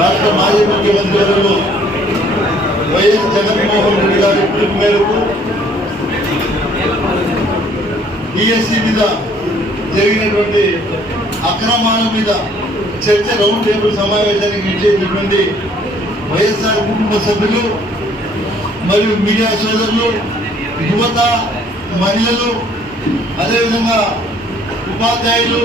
రాష్ట్ర మాజీ ముఖ్యమంత్రి వర్యులు వైఎస్ జగన్మోహన్ రెడ్డి గారి పిలుపు మేరకు డిఎస్సి మీద జరిగినటువంటి అక్రమాల మీద చర్చ రౌండ్ టేబుల్ సమావేశానికి ఇచ్చేటటువంటి వైఎస్ఆర్ కుటుంబ సభ్యులు మరియు మీడియా సోదరులు, యువత, మహిళలు, అదేవిధంగా ఉపాధ్యాయులు,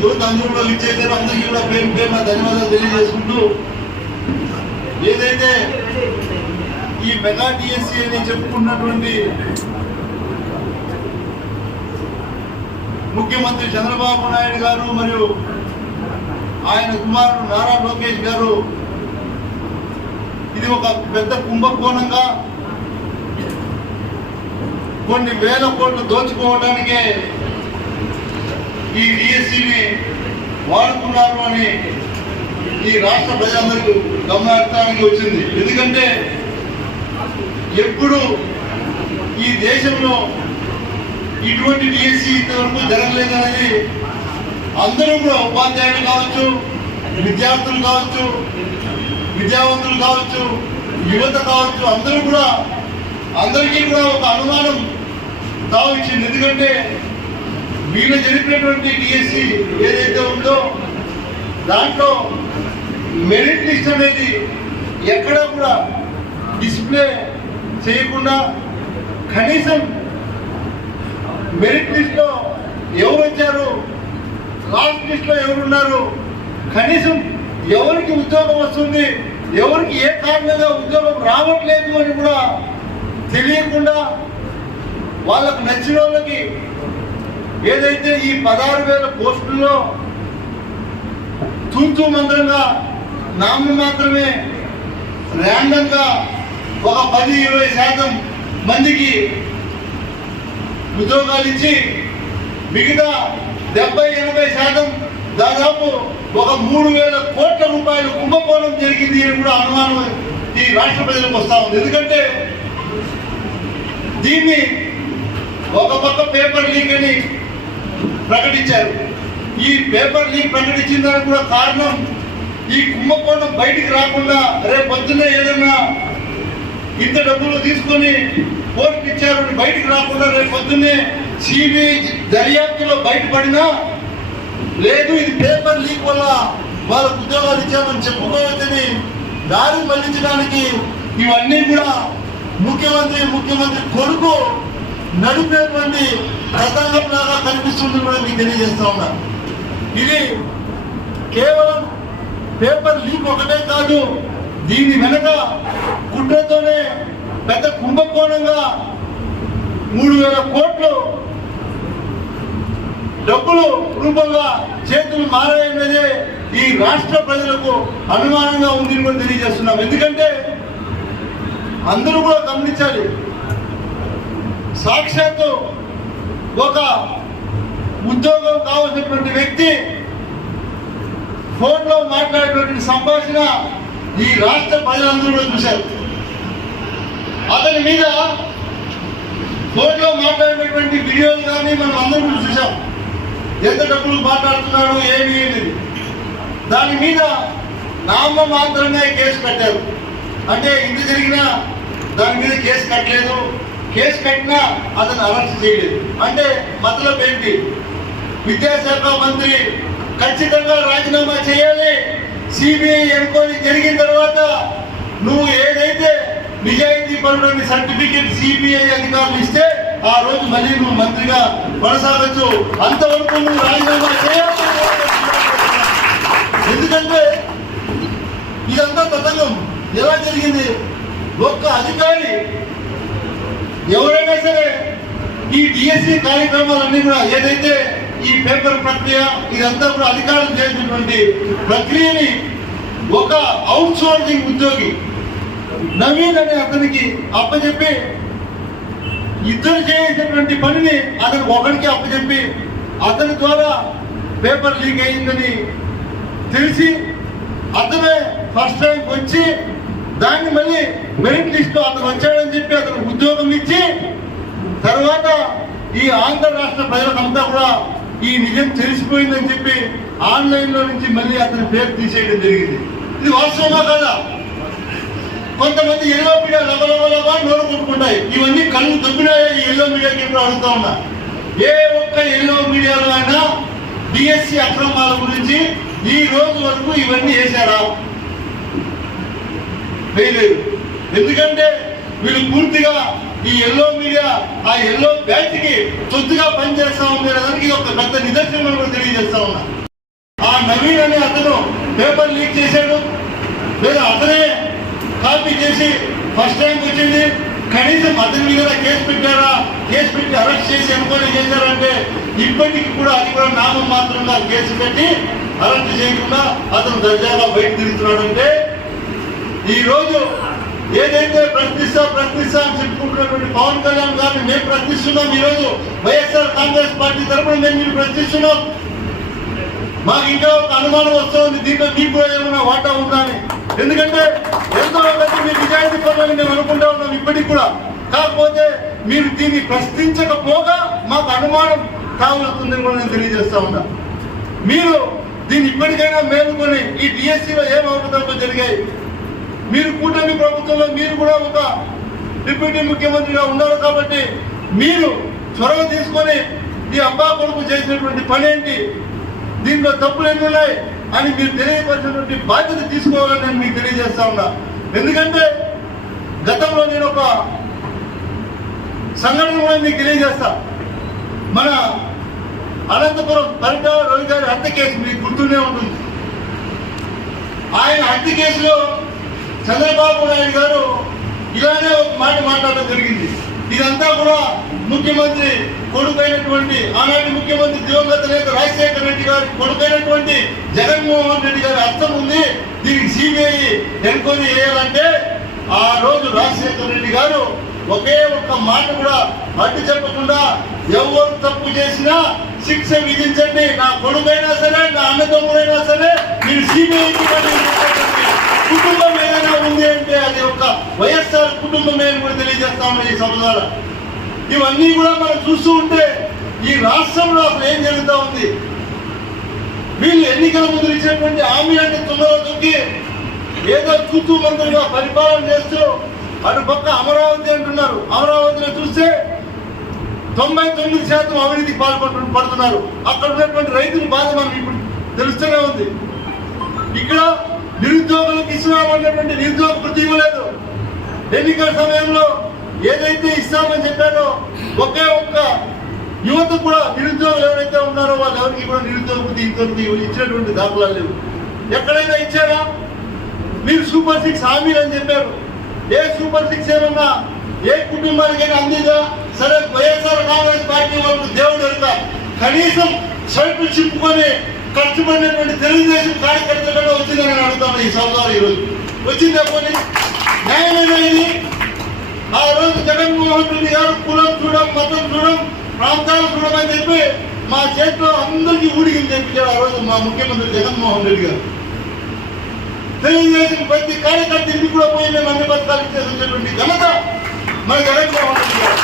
యువత అందరూ కూడా ఇచ్చేసారు. అందరికీ కూడా పేరు పేరున ధన్యవాదాలు తెలియజేసుకుంటూ, ఏదైతే ఈ మెగా డిఎస్సి అని చెప్పుకున్నటువంటి ముఖ్యమంత్రి చంద్రబాబు నాయుడు గారు మరియు ఆయన కుమారుడు నారా లోకేష్ గారు ఇది ఒక పెద్ద కుంభకోణంగా కొన్ని వేల కోట్లు దోచుకోవడానికే ఈ డిఎస్సిని వాడుకున్నారు అని ఈ రాష్ట్ర ప్రజలందరికీ గమనార్థానికి వచ్చింది. ఎందుకంటే ఎప్పుడు ఈ దేశంలో ఇటువంటి డిఎస్సి ఇంతవరకు జరగలేదనేది అందరూ కూడా, ఉపాధ్యాయులు కావచ్చు, విద్యార్థులు కావచ్చు, విద్యావంతులు కావచ్చు, యువత కావచ్చు, అందరికీ కూడా ఒక అనుమానం తావిచ్చింది. ఎందుకంటే వీళ్ళు జరిపినటువంటి డిఎస్సి ఏదైతే ఉందో దాంట్లో మెరిట్ లిస్ట్ అనేది ఎక్కడా కూడా డిస్ప్లే చేయకుండా, కనీసం మెరిట్ లిస్ట్ లో ఎవరు వచ్చారు, లాస్ట్ లిస్ట్ లో ఎవరున్నారు, కనీసం ఎవరికి ఉద్యోగం వస్తుంది, ఎవరికి ఏ కారణంగా ఉద్యోగం రావట్లేదు అని కూడా తెలియకుండా వాళ్ళకు నచ్చిన వాళ్ళకి ఏదైతే ఈ 16,000 పోస్టుల్లో తూతూ మంత్రంగా నామమాత్రమే ర్యాండంగా ఒక 10-20% మందికి ఉద్యోగాలు ఇచ్చి మిగతా 70-80% దాదాపు ఒక 3,000 కోట్ల రూపాయలు కుంభకోణం జరిగింది అని కూడా అనుమానం ఈ రాష్ట్ర ప్రజలకు వస్తా ఉంది. ఎందుకంటే దీన్ని ఒక పక్క పేపర్ లీక్ అని ప్రకటించారు. ఈ పేపర్ లీక్ ప్రకటించిన దానికి కూడా కారణం ఈ కుంభకోణం బయటికి రాకుండా, రేపు పొద్దున్నే ఏదైనా ఇంత డబ్బులు తీసుకొని పోస్ట్ ఇచ్చారు బయటికి రాకుండా రేపు పొద్దున్నే సిబిఐ దర్యాప్తులో బయటపడినా, లేదు ఇది పేపర్ లీక్ వల్ల వాళ్ళకు ఉద్యోగాలు ఇచ్చామని చెప్పుకోవచ్చని దారి మళ్లించడానికి ఇవన్నీ కూడా ముఖ్యమంత్రి కొడుకు నడిపేటువంటి ప్రసంగంలాగా కనిపిస్తుంది కూడా మీకు తెలియజేస్తా ఉన్నా. ఇది కేవలం పేపర్ లీక్ ఒకటే కాదు, దీని వెనక కుట్రతోనే పెద్ద కుంభకోణంగా 3,000 కోట్లు డబ్బులు రూపంగా చేతులు మారాయన్నదే ఈ రాష్ట్ర ప్రజలకు అనుమానంగా ఉందని కూడా తెలియజేస్తున్నాం. ఎందుకంటే అందరూ కూడా గమనించాలి, సాక్షాత్తు ఒక ఉద్యోగం కావాల్సినటువంటి వ్యక్తి ఫోన్లో మాట్లాడేటువంటి సంభాషణ ఈ రాష్ట్ర ప్రజలందరూ కూడా చూశారు. అతని మీద ఫోన్లో మాట్లాడేటువంటి వీడియోలు కానీ మనం అందరూ కూడా చూసాం. ఎంత డబ్బులు మాట్లాడుతున్నాడు ఏమి అనేది దాని మీద నామమాత్రమే కేసు కట్టారు. అంటే ఇంత జరిగినా దాని మీద కేసు కట్టలేదు, కేసు కట్టినా అతను అరెస్ట్ చేయలేదు. అంటే మతలబ్ ఏంటి? విద్యాశాఖ మంత్రి ఖచ్చితంగా రాజీనామా చేయాలి, సిబిఐ ఎంక్వైరీ జరిగిన తర్వాత నువ్వు ఏదైతే నిజాయితీ పరుడని సర్టిఫికేట్ సిబిఐ అధికారులు ఇస్తే ఆ రోజు మళ్ళీ నువ్వు మంత్రిగా కొనసాగచ్చు, అంతవరకు నువ్వు రాజీనామా చేయాలి. ఎందుకంటే ఇదంతా తతంగం ఎలా జరిగింది? ఒక్క అధికారి ఎవరైనా సరే ఈ డిఎస్సి కార్యక్రమాలన్నీ కూడా ఏదైతే ఈ పేపర్ ప్రక్రియ ఇదంతా కూడా అధికారులు చేసినటువంటి ప్రక్రియని ఒక అవుట్ సోర్సింగ్ ఉద్యోగి నవీన్ అనే అతనికి అప్పచెప్పి ఇద్దరు చేసేటువంటి పనిని అతను ఒకరికి అప్పచెప్పి అతని ద్వారా పేపర్ లీక్ అయిందని తెలిసి అతనే ఫస్ట్ టైం వచ్చి దాన్ని మళ్ళీ మెరిట్ లిస్ట్లో అతను వచ్చాడని చెప్పి అతను ఉద్యోగం ఇచ్చి తర్వాత ఈ ఆంధ్ర రాష్ట్ర ప్రజలకంతా కూడా ఈ నిజం తెలిసిపోయిందని చెప్పి ఆన్లైన్లో నుంచి మళ్ళీ అతని పేరు తీసేయడం జరిగింది. ఇది వాస్తవమా కదా? కొంతమంది ఎల్లో మీడియా లబలబలబా నోరు కొట్టుకుంటాయి. ఇవన్నీ కళ్ళు దొబ్బినాయా ఈ ఎల్లో మీడియాకి ఇప్పుడు అడుగుతా ఉన్నా. ఏ ఒక్క ఎల్లో మీడియాలో అయినా డిఎస్సి అక్రమాల గురించి ఈ రోజు వరకు ఇవన్నీ వేశారా? వేయలేదు. ఎందుకంటే వీళ్ళు పూర్తిగా ఈ ఎల్లో మీడియా ఆ ఎల్లో బ్యాచ్కి తొత్తుగా పనిచేస్తా ఉంది దానికి ఇది ఒక పెద్ద నిదర్శనం కూడా తెలియజేస్తా ఉన్నా. ఆ నవీన్ అనే అతను పేపర్ లీక్ చేశాడు, లేదా అతనే కాపీ చేసి ఫస్ట్ ర్యాంక్ వచ్చింది. కనీసం అతని మీద కేసు పెట్టారా? కేసు పెట్టి అరెస్ట్ చేసి ఎంక్వైరీ చేశారంటే ఇప్పటికి కూడా అది కూడా నామం మాత్రంగా కేసు పెట్టి అరెస్ట్ చేయకుండా అతను దర్జాగా బయట తిరుగుతున్నాడంటే ఈ రోజు ఏదైతే ప్రశ్నిస్తా అని చెప్పుకుంటున్నటువంటి పవన్ కళ్యాణ్ గారిని మేము ప్రశ్నిస్తున్నాం. ఈ రోజు వైఎస్ఆర్ కాంగ్రెస్ పార్టీ తరఫున మేము మీరు ప్రశ్నిస్తున్నాం. మాకు ఇంకా ఒక అనుమానం వస్తుంది, దీంట్లో మీకు కూడా ఏమైనా వాటా ఉందా అని. ఎందుకంటే ఎంతో మంది మీ నిజాయితీ పనులని మేము అనుకుంటా ఉన్నాం ఇప్పటికి కూడా. కాకపోతే మీరు దీన్ని ప్రశ్నించకపోగా మాకు అనుమానం కావస్తుందని కూడా నేను తెలియజేస్తా ఉన్నా. మీరు దీన్ని ఇప్పటికైనా మేలుకొని ఈ డిఎస్సీలో ఏం అవకతవకలు జరిగాయి, మీరు కూటమి ప్రభుత్వంలో మీరు కూడా ఒక డిప్యూటీ ముఖ్యమంత్రిగా ఉన్నారు కాబట్టి మీరు చొరవ తీసుకొని ఈ అబ్బా కొడుకు చేసినటువంటి పని ఏంటి, దీంట్లో తప్పులు ఎన్ని ఉన్నాయి అని మీరు తెలియపరిచినటువంటి బాధ్యత తీసుకోవాలని నేను మీకు తెలియజేస్తా ఉన్నా. ఎందుకంటే గతంలో నేను ఒక సంఘటన కూడా మీకు తెలియజేస్తా. మన అనంతపురం పరిటా రవి గారి హత్య కేసు మీకు గుర్తునే ఉంటుంది. ఆయన హత్య కేసులో చంద్రబాబు నాయుడు గారు ఇలానే ఒక మాట మాట్లాడడం జరిగింది. ఇదంతా కూడా ముఖ్యమంత్రి కొడుకైనటువంటి ఆనాటి ముఖ్యమంత్రి దివంగత నేత రాజశేఖర రెడ్డి గారి కొడుకైనటువంటి జగన్మోహన్ రెడ్డి గారి అర్థం ఉంది, దీనికి సిబిఐ ఎంక్వైరీ చేయాలంటే ఆ రోజు రాజశేఖర రెడ్డి గారు ఒకే ఒక్క మాట కూడా అడ్డు చెప్పకుండా ఎవరు తప్పు చేసినా శిక్ష విధించండి, నా కొడుకైనా సరే నా అన్నదమ్ముడైనా సరే మీరు సిబిఐకి కుటుంబం ఏదైనా ఉంది అంటే అది ఒక వైఎస్ఆర్ కుటుంబమే అని కూడా తెలియజేస్తా ఉన్నా ఈ సభ ద్వారా. ఇవన్నీ కూడా మనం చూస్తూ ఉంటే ఈ రాష్ట్రంలో అసలు ఏం జరుగుతూ ఉంది. వీళ్ళు ఎన్నికల ముందు ఇచ్చినటువంటి హామీలన్నీ తొందరగా దొరికి ఏదో తూతూ మంత్రిగా పరిపాలన చేస్తూ అటు పక్క అమరావతి అంటున్నారు. అమరావతిలో చూస్తే 99% అవినీతికి పడుతున్నారు. అక్కడ ఉన్నటువంటి రైతుల బాధ మనకి ఇప్పుడు తెలుస్తూనే ఉంది. ఇక్కడ నిరుద్యోగులకు ఇస్తున్నామన్నటువంటి నిరుద్యోగ వృత్తి ఇవ్వలేదు. ఎన్నికల సమయంలో ఏదైతే ఇస్తామని చెప్పారో ఒకే ఒక్క యువత కూడా నిరుద్యోగులు ఎవరైతే ఉన్నారో వాళ్ళు ఎవరికి కూడా నిరుద్యోగ వృత్తి ఇంకొకటి ఇచ్చినటువంటి దాఖలాలు లేవు. ఎక్కడైనా ఇచ్చారా? మీరు సూపర్ 6 హామీలు అని చెప్పారు. ఏ సూపర్ 6 ఏమన్నా ఏ కుటుంబానికైనా అందిందా? సరే, వైఎస్ఆర్ కాంగ్రెస్ పార్టీ వాళ్ళకు దేవుడు వెళ్తా కనీసం షర్టు చింపుకొని కష్టపడినటువంటి తెలుగుదేశం కార్యకర్తలలో వచ్చిందని నేను అడుగుతాను ఈ సభలో. ఈరోజు వచ్చిందా? కొన్ని న్యాయమైన ఇది. ఆ రోజు జగన్మోహన్ రెడ్డి గారు కులం చూడం, మతం చూడం, ప్రాంతాలు చూడమని చెప్పి మా చేతిలో అందరికీ ఊడికి చెప్పించారు ఆ రోజు మా ముఖ్యమంత్రి జగన్మోహన్ రెడ్డి గారు. తెలుగుదేశం ప్రతి కార్యకర్త ఇంటికి కూడా పోయి మేము అన్ని పథకాలు ఇచ్చేసినటువంటి ఘనత మన జగన్మోహన్ రెడ్డి గారు.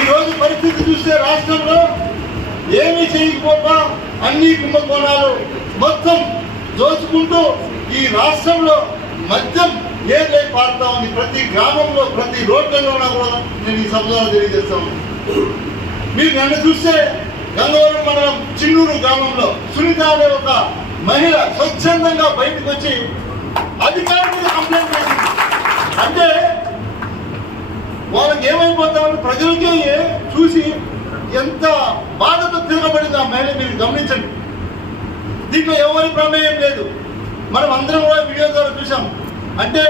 ఈ రోజు పరిస్థితి చూస్తే రాష్ట్రంలో ఏమీ చేయకపోగా అన్ని కుంభకోణాలు మొత్తం దోచుకుంటూ ఈ రాష్ట్రంలో మద్యం ఏదై పారుతా ఉంది. ప్రతి గ్రామంలో ప్రతి రోడ్లలో కూడా నేను ఈ సభలో తెలియజేస్తాను. మీరు నన్ను చూస్తే గంగవరం మండలం చిన్నూరు గ్రామంలో సునీత అనే ఒక మహిళ స్వచ్ఛందంగా బయటకు వచ్చి అధికారులకు కంప్లైంట్ చేసింది. అంటే వాళ్ళకి ఏమైపోతామని ప్రజలకి చూసి ఎంత బాధతో తిరగబడింది ఆ మహిళ మీరు గమనించండి. దీంట్లో ఎవరి ప్రమేయం లేదు. మనం అందరం కూడా వీడియో ద్వారా చూసాం. అంటే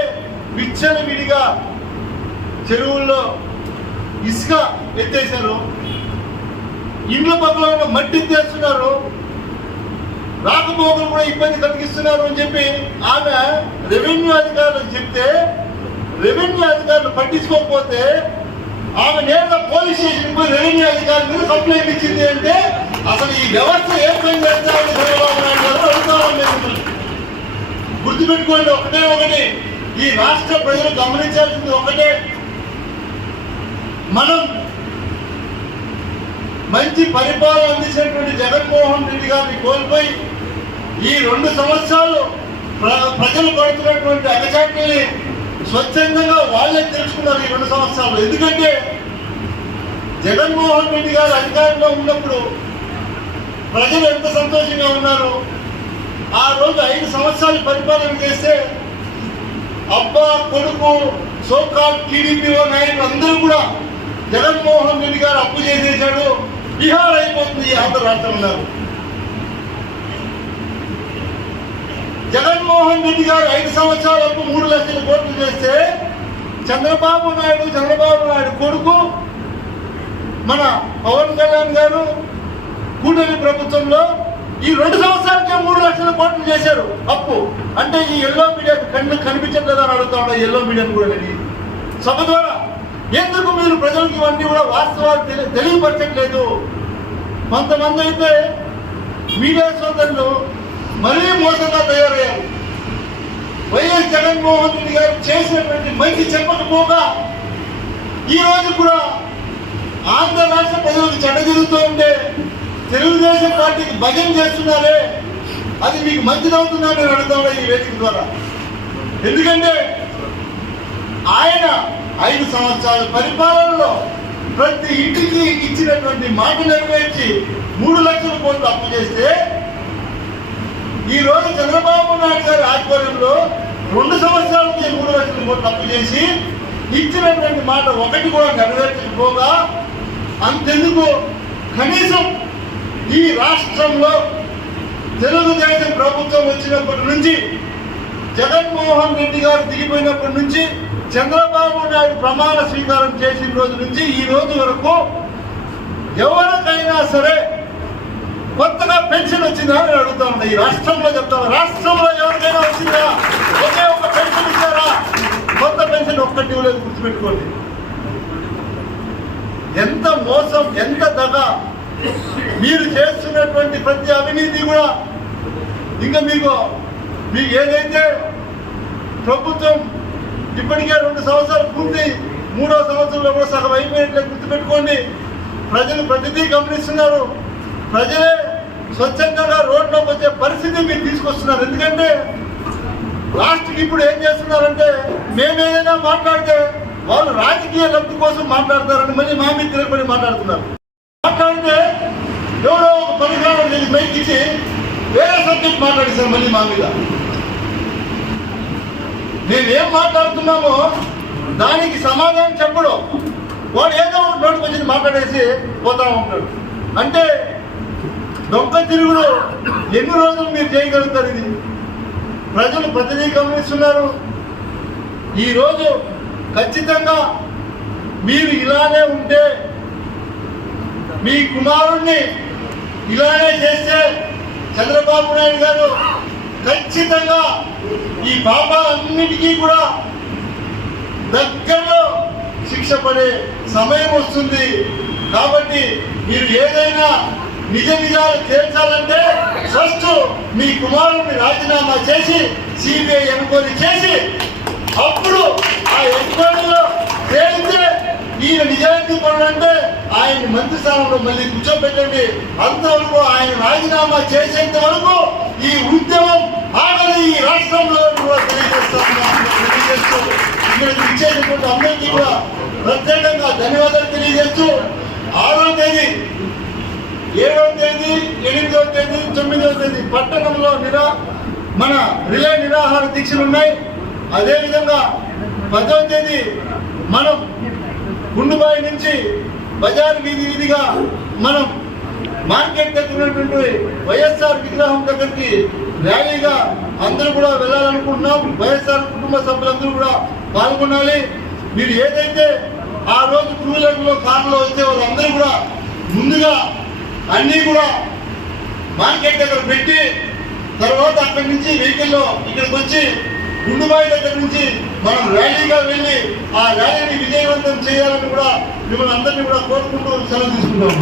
విచ్చల విడిగా చెరువుల్లో ఇసుక ఎత్తేసారు, ఇండ్ల పక్కన మట్టి ఎత్తేస్తున్నారు, రాకపోకలు కూడా ఇబ్బంది కలిగిస్తున్నారు అని చెప్పి ఆమె రెవెన్యూ అధికారులకు చెప్తే రెవెన్యూ అధికారులు పట్టించుకోకపోతే ఆమె నేరుగా పోలీస్ స్టేషన్ పోయి రెవెన్యూ అధికారుల మీద కంప్లైంట్ ఇచ్చింది. అంటే అసలు ఈ వ్యవస్థ ఏం పని చేస్తామని చంద్రబాబు నాయుడు గారు అడుగుతామని గుర్తుపెట్టుకోండి. ఒకటి ఈ రాష్ట్ర ప్రజలు గమనించాల్సింది ఒకటే, మనం మంచి పరిపాలన అందించినటువంటి జగన్మోహన్ రెడ్డి గారిని కోల్పోయి ఈ 2 సంవత్సరాలు ప్రజలు పడుతున్నటువంటి అగచాట్లని స్వచ్ఛందంగా వాళ్ళే తెలుసుకున్నారు ఈ 2 సంవత్సరాలు. ఎందుకంటే జగన్మోహన్ రెడ్డి గారు అధికారంలో ఉన్నప్పుడు ప్రజలు ఎంత సంతోషంగా ఉన్నారు. ఆ రోజు 5 సంవత్సరాలు పరిపాలన చేస్తే అబ్బా కొడుకు సోకాల్ టీడీపీఓ నాయకులు అందరూ కూడా జగన్మోహన్ రెడ్డి గారు అప్పు చేసేసాడు, బీహార్ అయిపోతుంది ఈ ఆంధ్ర రాష్ట్రంలో. జగన్మోహన్ రెడ్డి గారు 5 సంవత్సరాలకు 3 లక్షల కోట్లు చేస్తే చంద్రబాబు నాయుడు కొడుకు మన పవన్ కళ్యాణ్ గారు కూటమి ప్రభుత్వంలో ఈ 2 సంవత్సరాలకే 3 లక్షల కోట్లు చేశారు అప్పు. అంటే ఈ ఎల్లో మీడియా కనిపించట్లేదా అని అడుగుతా ఉన్నా. ఎల్లో మీడియాను కూడా నేను సభ ద్వారా ఎందుకు మీరు ప్రజలకు ఇవన్నీ కూడా వాస్తవాలు తెలియపరచట్లేదు? కొంతమంది అయితే మీడియా సోదరులు మరీ మోసంగా తయారయ్యారు. వైఎస్ జగన్మోహన్ రెడ్డి గారు చేసినటువంటి మంచి చెప్పకపోగా ఈ రోజు కూడా ఆంధ్ర రాష్ట్ర ప్రజలకు చెడ్డ జరుగుతూ ఉంటే తెలుగుదేశం పార్టీకి భజన చేస్తున్నారే, అది మీకు మంచిదవుతుందని నేను అడుగుతా ఈ వేదిక ద్వారా. ఎందుకంటే ఆయన 5 సంవత్సరాల పరిపాలనలో ప్రతి ఇంటికి ఇచ్చినటువంటి మాట నెరవేర్చి 3 లక్షల కోట్లు అప్పు చేస్తే ఈ రోజు చంద్రబాబు నాయుడు గారి ఆధ్వర్యంలో 2 సంవత్సరాలకి 3 లక్షల కోట్లు అప్పు చేసి ఇచ్చినటువంటి మాట ఒకటి కూడా నెరవేర్చకపోగా అంతెందుకు కనీసం ఈ రాష్ట్రంలో తెలుగుదేశం ప్రభుత్వం వచ్చినప్పటి నుంచి జగన్మోహన్ రెడ్డి గారు దిగిపోయినప్పటి నుంచి చంద్రబాబు నాయుడు ప్రమాణ స్వీకారం చేసిన రోజు నుంచి ఈ రోజు వరకు ఎవరికైనా సరే కొత్తగా పెన్షన్ వచ్చిందా అని అడుగుతా ఉన్నా. ఈ రాష్ట్రంలో చెప్తాను, రాష్ట్రంలో ఎవరికైనా వచ్చిందా? ఒకే ఒక పెన్షన్ ఇచ్చారా? కొత్త పెన్షన్ ఒక్కటి ఇవ్వలేదు. గుర్తుపెట్టుకోండి. ఎంత మోసం, ఎంత దగ! మీరు చేస్తున్నటువంటి ప్రతి అవినీతి కూడా ఇంకా మీకు ఏదైతే ప్రభుత్వం ఇప్పటికే 2 సంవత్సరాలు పూర్తి, 3వ సంవత్సరంలో కూడా సగం అయిపోయినట్లే గుర్తుపెట్టుకోండి. ప్రజలు ప్రతిదీ గమనిస్తున్నారు. ప్రజలే స్వచ్ఛందంగా రోడ్లోకి వచ్చే పరిస్థితి మీరు తీసుకొస్తున్నారు. ఎందుకంటే లాస్ట్కి ఇప్పుడు ఏం చేస్తున్నారంటే మేమేదైనా మాట్లాడితే వాళ్ళు రాజకీయ లబ్ధి కోసం మాట్లాడతారని మళ్ళీ మా మీద తిరగబడి మాట్లాడుతున్నారు. మాట్లాడితే ఎవరో ఒక పరికరం నేను బయట ఇచ్చి వేరే సబ్జెక్ట్ మాట్లాడిస్తారు మళ్ళీ మా మీద. మేమేం మాట్లాడుతున్నామో దానికి సమాధానం చెప్పడం, వాడు ఏదో ఒక నోటికి వచ్చి మాట్లాడేసి పోతా ఉంటాడు. అంటే దొంగ తిరుగుడు ఎన్ని రోజులు మీరు చేయగలుగుతారు? ఇది ప్రజలు ప్రతిదీ గమనిస్తున్నారు. ఈరోజు ఖచ్చితంగా మీరు ఇలానే ఉంటే, మీ కుమారుణ్ణి ఇలానే చేస్తే చంద్రబాబు నాయుడు గారు ఖచ్చితంగా ఈ పాపాలన్నిటికీ కూడా దగ్గరలో శిక్ష పడే సమయం వస్తుంది. కాబట్టి మీరు ఏదైనా నిజాలు తేల్చాలంటే ఫస్ట్ మీ కుమారుడిని రాజీనామా చేసి సిబిఐ ఎంక్వైరీ చేసి అప్పుడు ఆ ఎంక్వైరీలో తేలితే ఈయన నిజాయితీ పనులంటే ఆయన మంత్రి స్థానంలో మళ్ళీ కూర్చోబెట్టండి. అంతవరకు ఆయన రాజీనామా చేసేంత వరకు ఈ ఉద్యమం ఆగని ఈ రాష్ట్రంలో కూడా తెలియజేస్తూ ఇక్కడ ఇచ్చేటటువంటి అందరికీ కూడా ప్రత్యేకంగా ధన్యవాదాలు తెలియజేస్తూ 6వ తేదీ, 7వ తేదీ, 8వ తేదీ, 9వ తేదీ పట్టణంలో మన రిలే నిరాహార దీక్షలు ఉన్నాయి. అదేవిధంగా 10వ తేదీ మనం గుండుబాయి నుంచి బజార్ వీధిగా మనం మార్కెట్ దగ్గర ఉన్నటువంటి వైఎస్ఆర్ విగ్రహం దగ్గరికి ర్యాలీగా అందరూ కూడా వెళ్ళాలనుకుంటున్నాం. వైఎస్ఆర్ కుటుంబ సభ్యులందరూ కూడా పాల్గొనాలి. మీరు ఏదైతే ఆ రోజు 2 వీలర్లో కార్లో వచ్చే వాళ్ళందరూ కూడా ముందుగా అన్నీ కూడా మార్కెట్ దగ్గర పెట్టి తర్వాత అక్కడి నుంచి వెహికల్లో ఇక్కడికి వచ్చి గుండుబాయి దగ్గర నుంచి మనం ర్యాలీగా వెళ్ళి ఆ ర్యాలీని విజయవంతం చేయాలని కూడా మిమ్మల్ని అందరినీ కూడా కోరుకుంటూ సెలవు తీసుకుంటాము.